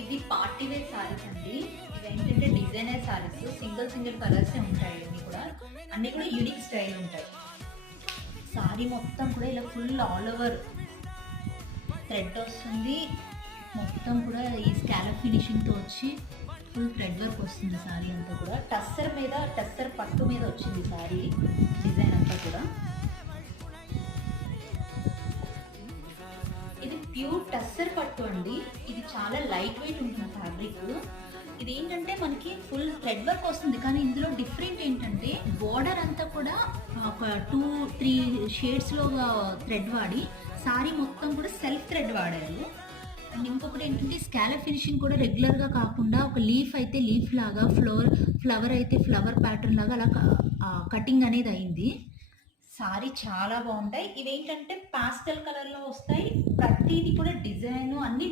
ఇది party wear saris అండి. ఇవేంటంటే డిజైనర్ సారీస్, సింగిల్ సింగిల్ కలర్సే ఉంటాయి. అన్నీ కూడా యూనిక్ స్టైల్ ఉంటాయి. సారీ మొత్తం కూడా ఇలా ఫుల్ ఆల్ ఓవర్ థ్రెడ్ వస్తుంది. మొత్తం కూడా ఈ స్కాలప్ ఫినిషింగ్తో వచ్చి ఫుల్ థ్రెడ్ వర్క్ వస్తుంది. సారీ అంతా కూడా టస్సర్ పట్టు మీద వచ్చింది సారీ డిజైన్ అంతా కూడా. ఇది ప్యూర్ టస్సర్ పట్టు అండి. ఇది చాలా లైట్ వెయిట్ ఉంటుంది ఫ్యాబ్రిక్. ఇది ఏంటంటే మనకి ఫుల్ థ్రెడ్ వర్క్ వస్తుంది, కానీ ఇందులో డిఫరెంట్ ఏంటంటే బోర్డర్ అంతా కూడా ఒక 2-3 షేడ్స్లో థ్రెడ్ వాడి సారీ మొత్తం కూడా సెల్ఫ్ థ్రెడ్ వాడారు. అండ్ ఇంకొకటి ఏంటంటే స్కాలప్ ఫినిషింగ్ కూడా రెగ్యులర్గా కాకుండా ఒక లీఫ్ అయితే లీఫ్ లాగా, ఫ్లవర్ అయితే ఫ్లవర్ ప్యాటర్న్ లాగా అలా కటింగ్ అనేది అయింది. సారీ చాలా బాగుంటాయి. ఇవేంటంటే పాస్టల్ కలర్లో వస్తాయి. ప్రతిదీ కూడా డిజైన్ అన్ని